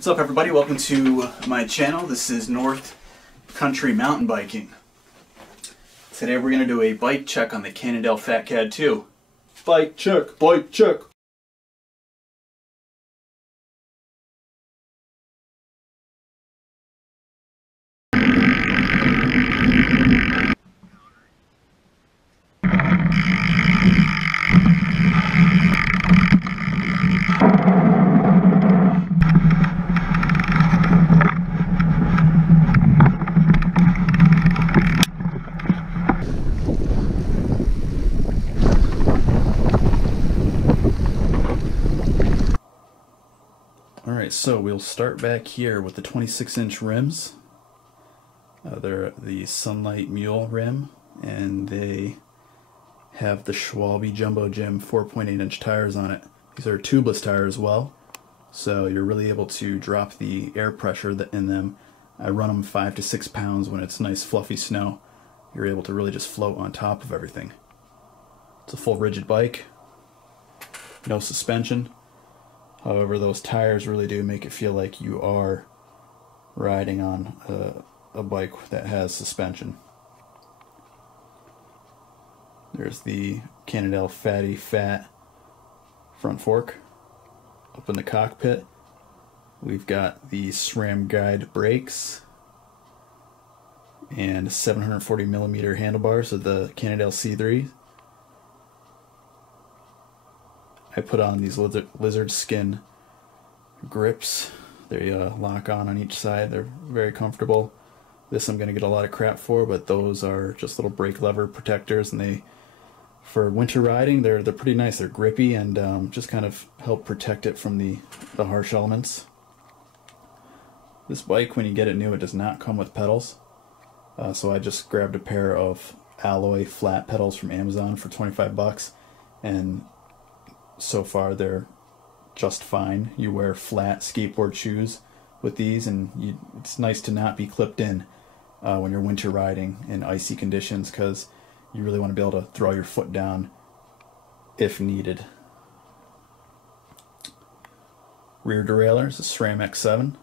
What's up, everybody? Welcome to my channel. This is North Country Mountain Biking. Today we're going to do a bike check on the Cannondale Fat CAAD 2. Bike check, bike check. Alright, so we'll start back here with the 26-inch rims. They're the Sunlight Mule rim, and they have the Schwalbe Jumbo Jim 4.8-inch tires on it. These are tubeless tires as well, so you're really able to drop the air pressure in them. I run them 5 to 6 pounds when it's nice fluffy snow. You're able to really just float on top of everything. It's a full rigid bike, no suspension. However, those tires really do make it feel like you are riding on a bike that has suspension. There's the Cannondale Fatty Fat front fork. Up in the cockpit, we've got the SRAM guide brakes and 740mm handlebars of the Cannondale C3. I put on these lizard skin grips. They lock on each side. They're very comfortable. This I'm going to get a lot of crap for, but those are just little brake lever protectors, and they, for winter riding, they're pretty nice. They're grippy and just kind of help protect it from the harsh elements. This bike, when you get it new, it does not come with pedals. So I just grabbed a pair of alloy flat pedals from Amazon for 25 bucks, and so far they're just fine. You wear flat skateboard shoes with these, and it's nice to not be clipped in when you're winter riding in icy conditions, because you really want to be able to throw your foot down if needed. Rear derailleur is a SRAM X7.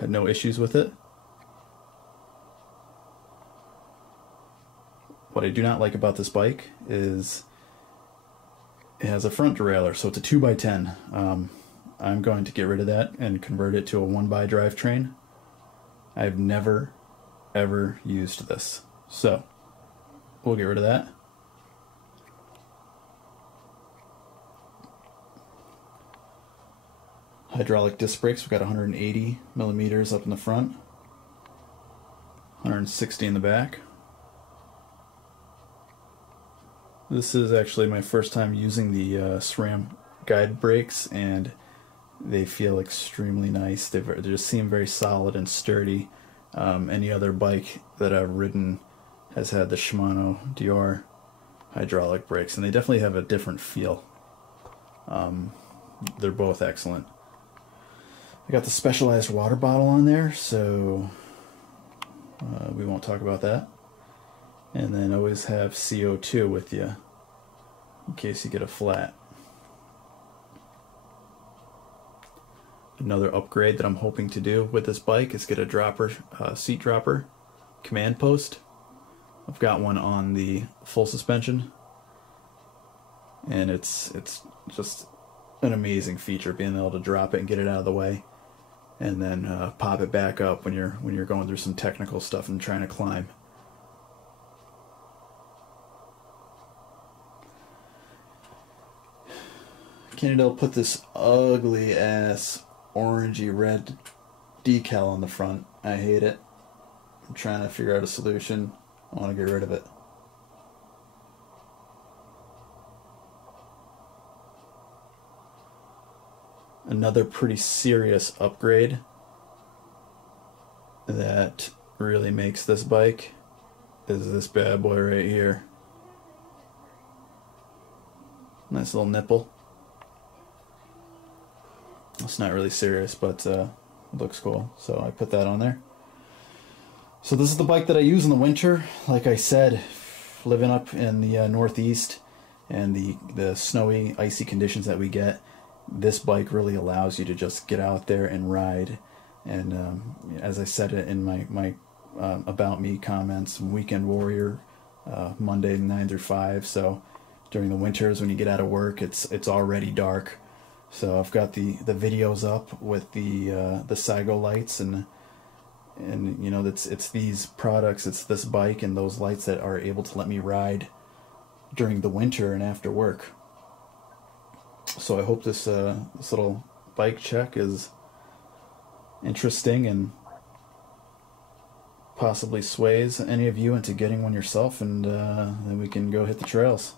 Had no issues with it. What I do not like about this bike is it has a front derailleur, so it's a 2x10. I'm going to get rid of that and convert it to a 1x drivetrain. I've never, ever used this, so we'll get rid of that. Hydraulic disc brakes, we've got 180mm up in the front, 160 in the back. This is actually my first time using the SRAM guide brakes, and they feel extremely nice. They just seem very solid and sturdy. Any other bike that I've ridden has had the Shimano Derailleur hydraulic brakes, and they definitely have a different feel. They're both excellent. I got the specialized water bottle on there, so we won't talk about that. And then always have CO2 with you in case you get a flat. Another upgrade that I'm hoping to do with this bike is get a dropper, seat dropper command post. I've got one on the full suspension, and it's just an amazing feature, being able to drop it and get it out of the way, and then pop it back up when you're going through some technical stuff and trying to climb. Cannondale put this ugly ass orangey red decal on the front. I hate it. I'm trying to figure out a solution. I want to get rid of it. Another pretty serious upgrade that really makes this bike is this bad boy right here. Nice little nipple. It's not really serious, but it looks cool, so I put that on there. So this is the bike that I use in the winter. Like I said, living up in the Northeast and the snowy, icy conditions that we get, this bike really allows you to just get out there and ride. And as I said it in my about me comments, weekend warrior, Monday 9 through 5. So during the winters when you get out of work, it's already dark. So I've got the videos up with the Saigo lights, and you know, it's these products, it's this bike and those lights that are able to let me ride during the winter and after work. So I hope this little bike check is interesting and possibly sways any of you into getting one yourself, and then we can go hit the trails.